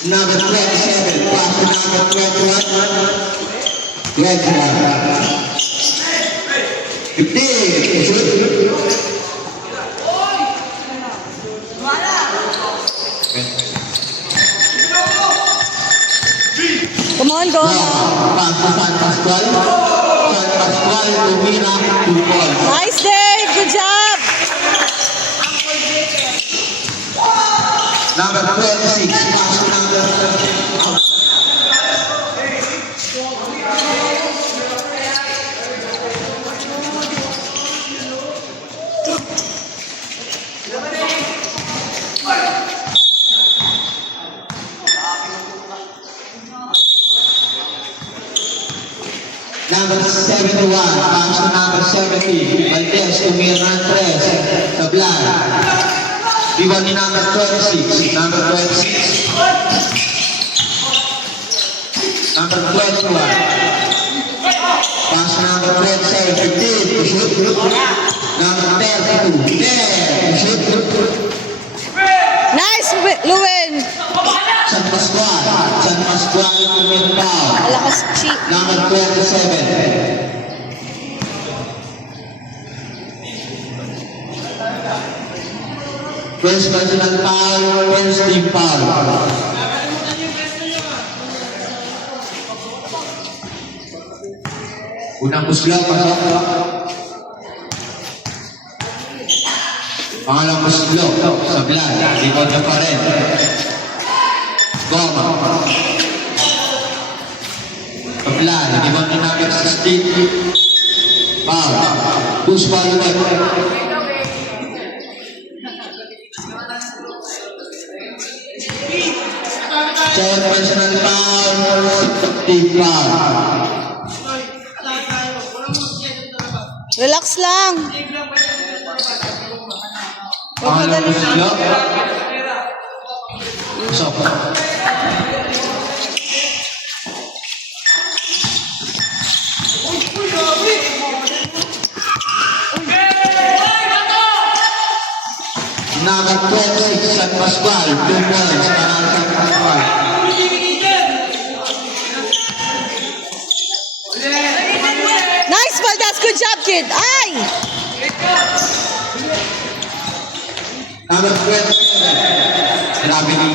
Number 27, pass to number 21. Gretchen. 15, shoot. Come on, go. Pass to San Pascual. San Pascual, Lumina, 2 points. Nice, Dave. Good job. Number 26, pass to number 71, pass to number 70. Valdez, tumira ng 3. Sablan. Iwan ni number 26. Number 26. Number 21. Pass to number 27. 15. Shoot. Number 32. 10. Shoot. Nice, Luwen. San Pascual. San Pascual, tumira. Malakas si... Number 27. First personal foul, first team foul. Unang puslaw, pasok. Pangalang puslaw, Sablan, likod na pa rin. Goma. Sablan, likod ni number 16. Foul. Push foul ulit. Second personal foul, team foul. Relax lang. Huwag mo Pangalang ganun. puslaw. Pasok. Number 26, San Pascual, 2 points para San Pascual. Nice, Valdez. Good job, kid. Ay! Number 27, grabe ni.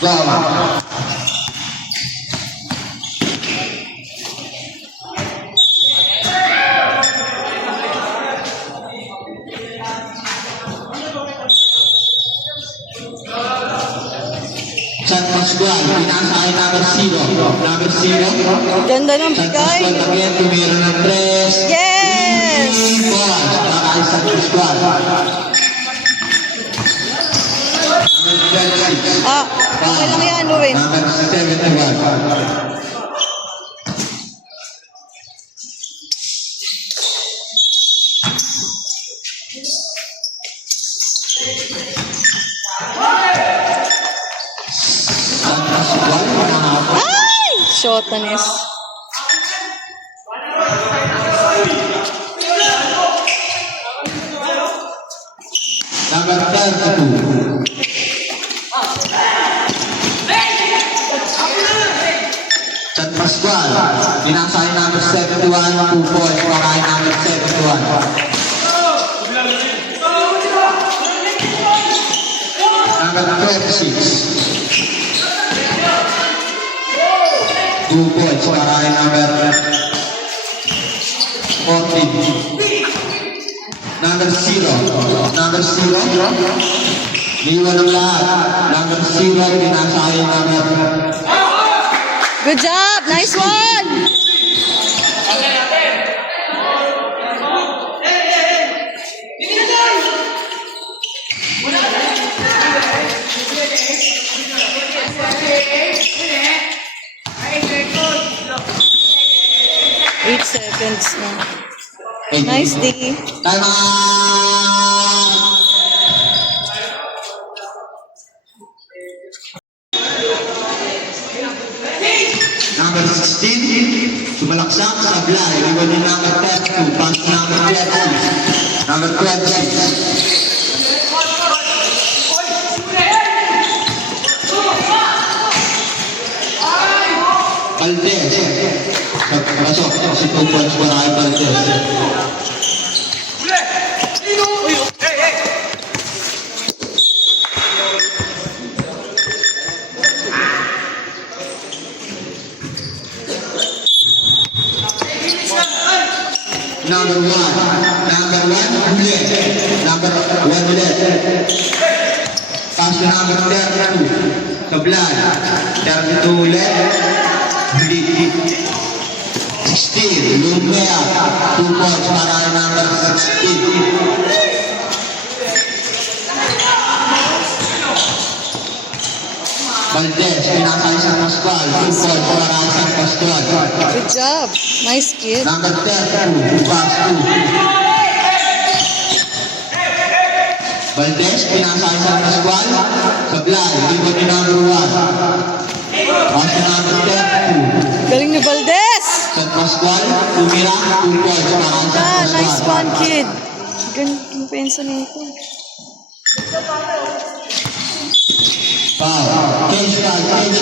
Goma. San Pascual, pinasakay number 0. Number 0. Ganda ng San bigay. Pascual, again, tumira ng 3. Yes! Boss, nakakay San Pascual. Number 26. Ah, okay lang yan, Luwen. Number 71. San Pascual, nakakay. Ay! Shotanis. Number 32. San Pascual, pinasakay number 71, 2 points, pakain number 71. Number 26. 2 points, pakain number Number 0. Number 0. Iwan ng lahat. Number 0. Pinasayang number. Good job. Nice one. Eight seconds na. Nice, D. Time out! Number 16, sumalaksak sa Blay. Iwan din number 32, pass number 26. Number 26. Valdez. Pasok, si 2 points para kay Valdez. Number 1, ulit. Number 1 ulit. Pass to number 32. Sa Blay. 32 ulit. Hindi. 16, Lumpia. 2 points para kay number 16. Valdez, pinasay sa Pascual. 2 points para kay San Pascual. Good job. Nice, kid. Number 32, pass 2. Valdez, pinasay sa Pascual. Sa Blay, iwan ni number 1. Pass to number 32. Galing ni Valdez. San Pascual, tumira, 2 points para kay San Ah, nice Pascual. one, kid. Ganun yung pensa nito. Foul. Cage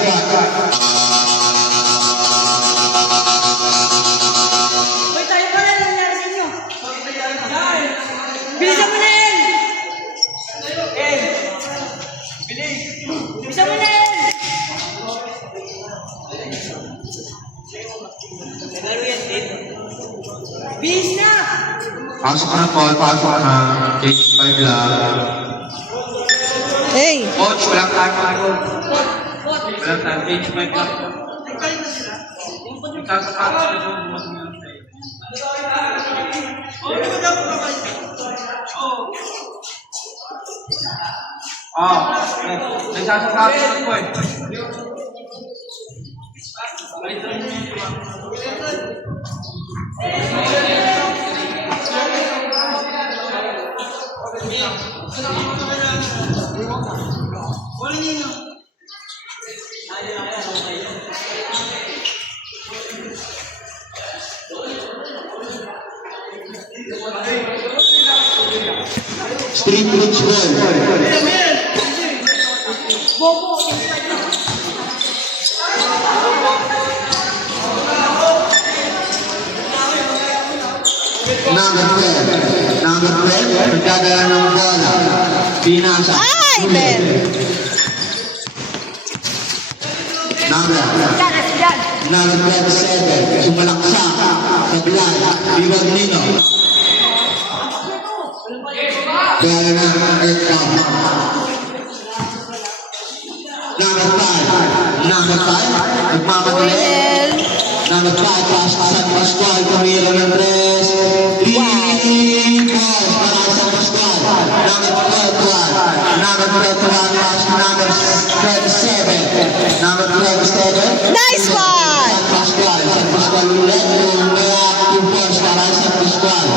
back. Hoy, tayo pa na nangyari sa inyo. Bilisan mo na yan! Bilisan mo na yan! Bilis na! Pasok na, Paul. Pasok na. Cage 5 lang. Hey. Coach, walang time. Walang time. Cage 5 lang. Nagsasakasok ko eh. Street Rich Ball. Number 12. Nagdadala ng bola. Pinasa. Ay, Ben. Number 27. Sumalaksak. Sa Blay. Iwan Nino. Bola na. Number 5. Nagmamadali. Well, Number 5, pass to San Pascual, tumira ng 3. 3 balls para kay San Pascual. Number 21. Number 21, pass to number 27. Number 27. Nice one! San Pascual ulit. Yung 2 balls para kay San Pascual.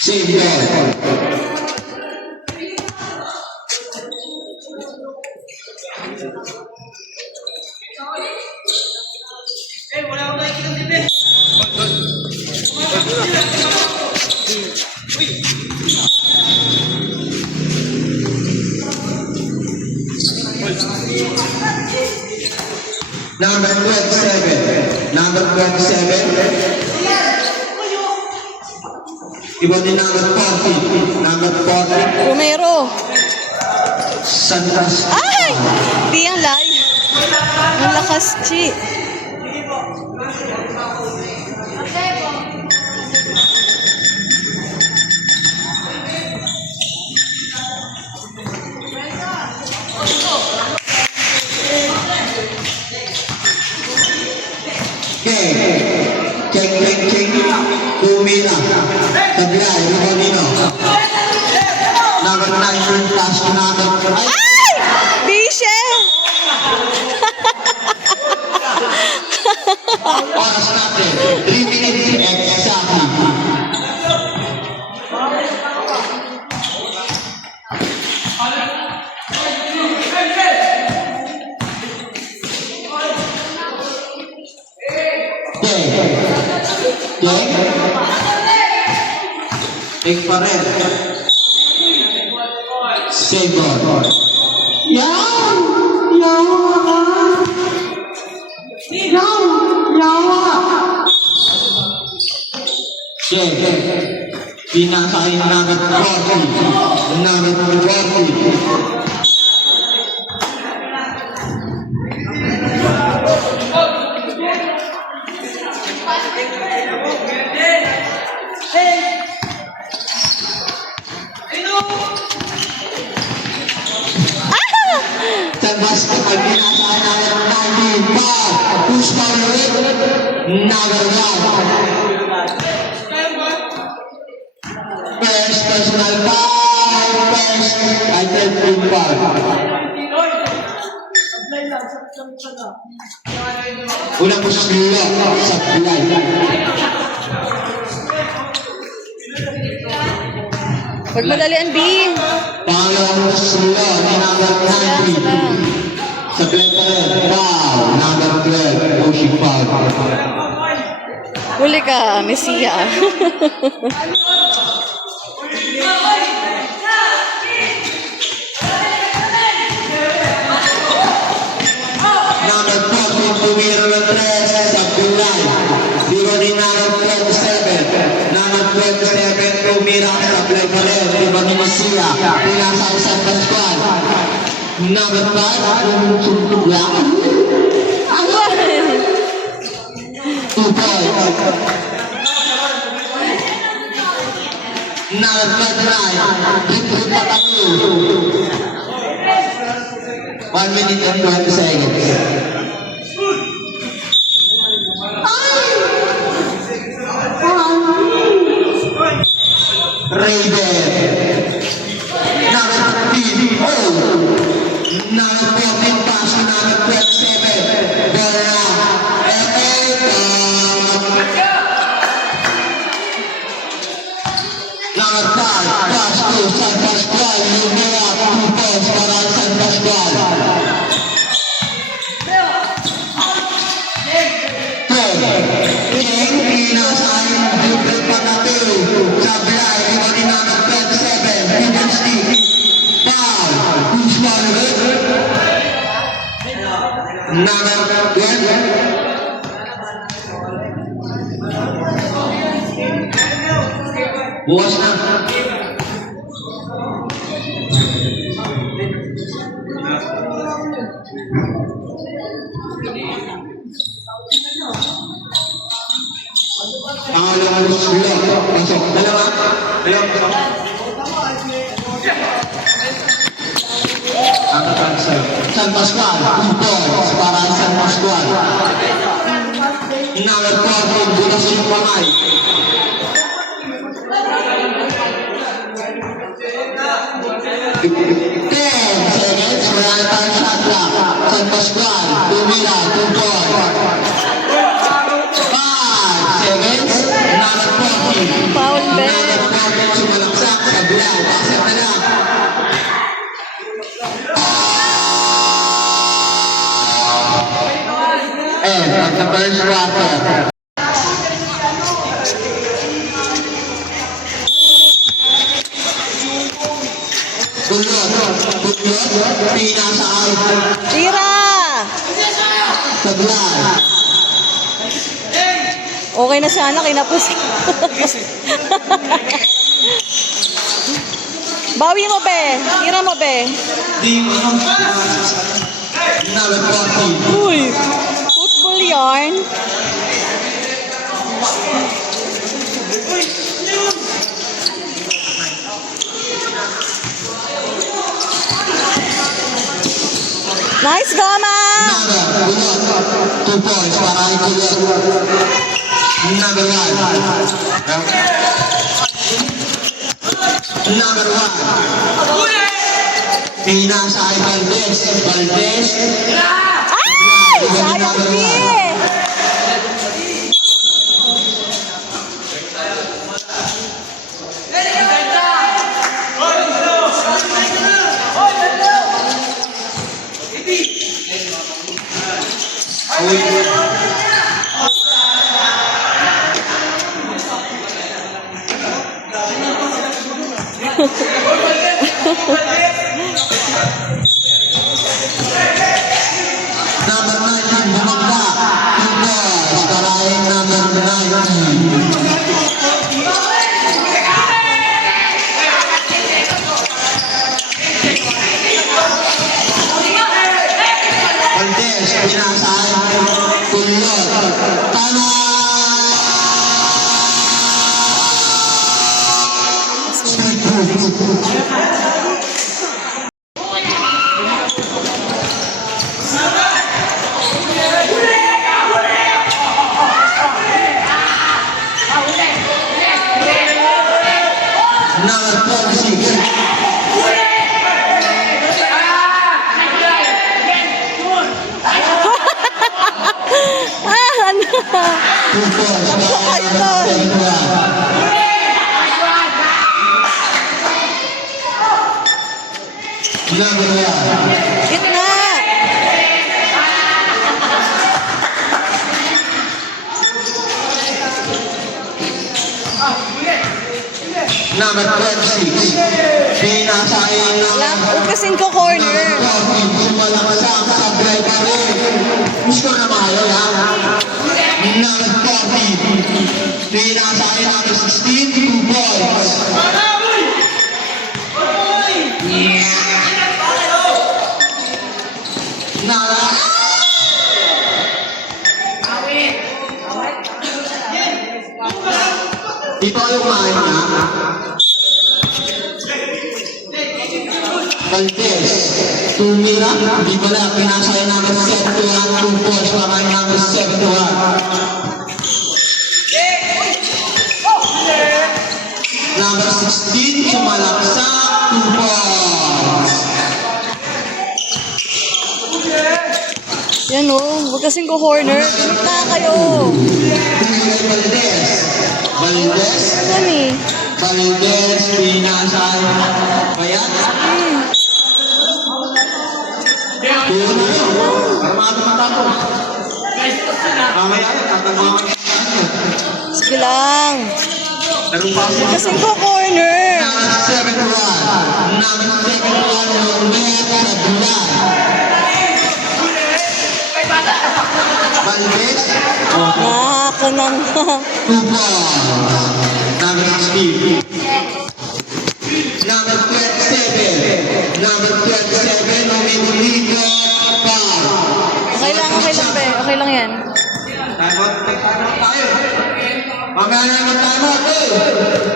Same ball. Wala akong nakikita ng TV. Number 27. Iba din number 40. Number 40. Romero. San Pascual. Ay! Di ang live. Ang lakas, Chi. Ceng. Kumila. Sablay, Ricolino. Number 9, pass to number... Ay! Ay! Bishe! Oras natin, 3 minutes exactly. Take pa rin. Save ball. Save. Pinakain number 40. Number 40. Basket ay pinasaan namin ng 95. Who's following? Number 1. First personal foul. First ay 13 foul. Unang posisyon sa Pilay. Pagmadalian, B. Pangalawang posisyon ni number 90. Sa Pilay pa rin. Foul. Number 12. Pushing foul. Huli ka, Messiah. Number 14, tumira ng 3 sa Pilay. Biro ni number 27. Number 27, tumira sa Pilay pa rin. Biro ni Messiah. Pinasa isang Pascual. Number 5, Sumpuya. 2 points. Number 29, Ripple Pataku. 1 minute and 20 seconds. Raider. Number 15. Oh. Number 14 pass to number 27. Bora. Number 5 pass to San Pascual. Lumera 2 points para San Pascual. King pinasaan Ripple Pataku. Sablay, ito ni number 27. Ripple stick. Foul. Who's following? Number 12. Bukas na. Pangalawang posisyon. Pasok. Dalawa. Pasok. San Pascual, 2 points para San Pascual. Number 14, bukas yung pangay. 10 seconds, wala na tayong shot clock. San Pascual, tumira, 2 points. 5 seconds, number 14. Foul, Ben. Number 14, sumalaksak sa bilay. Baksak na lang. End of the first quarter. Kulot, pinasa out. Tira! Sablay. Okay na sana, kinapos ka. Bawi mo, be. Tira mo, be. Di mo Number 14. Uy, football yarn. Nice, Goma! Number 2 points para kay Kulot. Number 1. Number 1. Pinasa kay Valdez. Valdez. Ay! Sayang din! Number 19, bumagda. 2 points para kay number 19. Valdez, pinasa kay Kulot. Tama! Number 46. Ano? 2 points para kay Ayun. number 21. Number 1. Gitna! Number 26. Pinasa kay Lang, number ugasin ko corner. 14. Sumalakasang sa driver. Gusto na mayo yan. Number 14. Pinasa kay number 16. 2 points. Ito yung main niya. Valdez. Tumira. Di pala. Pinasa kay number 71. 2 points para kay number 71. Number 16. Sumalaksak. 2 points. Yan o, ugasin ko corner. Gitna kayo. Valdez. Valdez. Yan eh. Valdez. Pinasa kay Bayat. Tuyo na yun. Para matapos. Mamaya yan. Tatagawa ka. Sige lang. Larong pasok. Ugasin ko corner. Number 71. Number 71. Romeo Sadulan. Valdez. Nakakanang. 2 points. Number 16. Number 27. Number 27. Romeo Paul. Okay lang, be. Okay lang yan. Timeout tayo. Mamaya na yung timeout eh.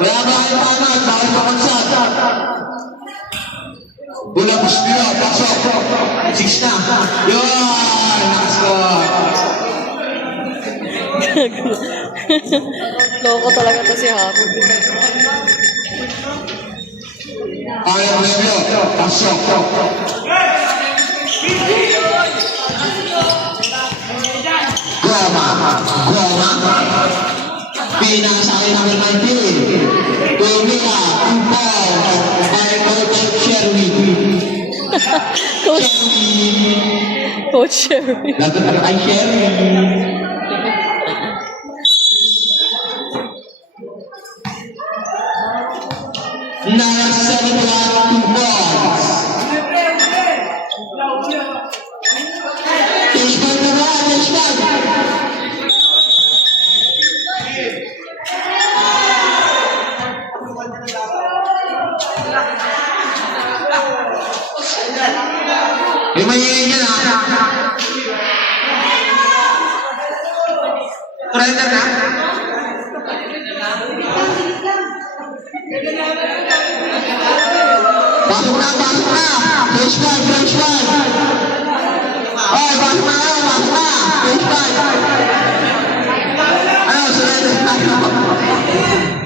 Wala ba kayong timeout? Bakit pamagsat? Bola Puspira, pasok. 6 na. Yun! Nakascore. Loko talaga to si Hapo. Kaya Puspira, pasok. Goma. Goma. Pinasa kay number 19. Tumira. 2 points. By Coach Sherwin. Coach, Sherwin. Coach Sherry. Lagot na kay Sherwin. Number 71. 2 points. Touchdown na ba? Touchdown. May maingay na. Surrender na? Pasok na, pasok na! French flag, French flag! Oh, pasok na, pasok na! French flag! Ano, surrender na?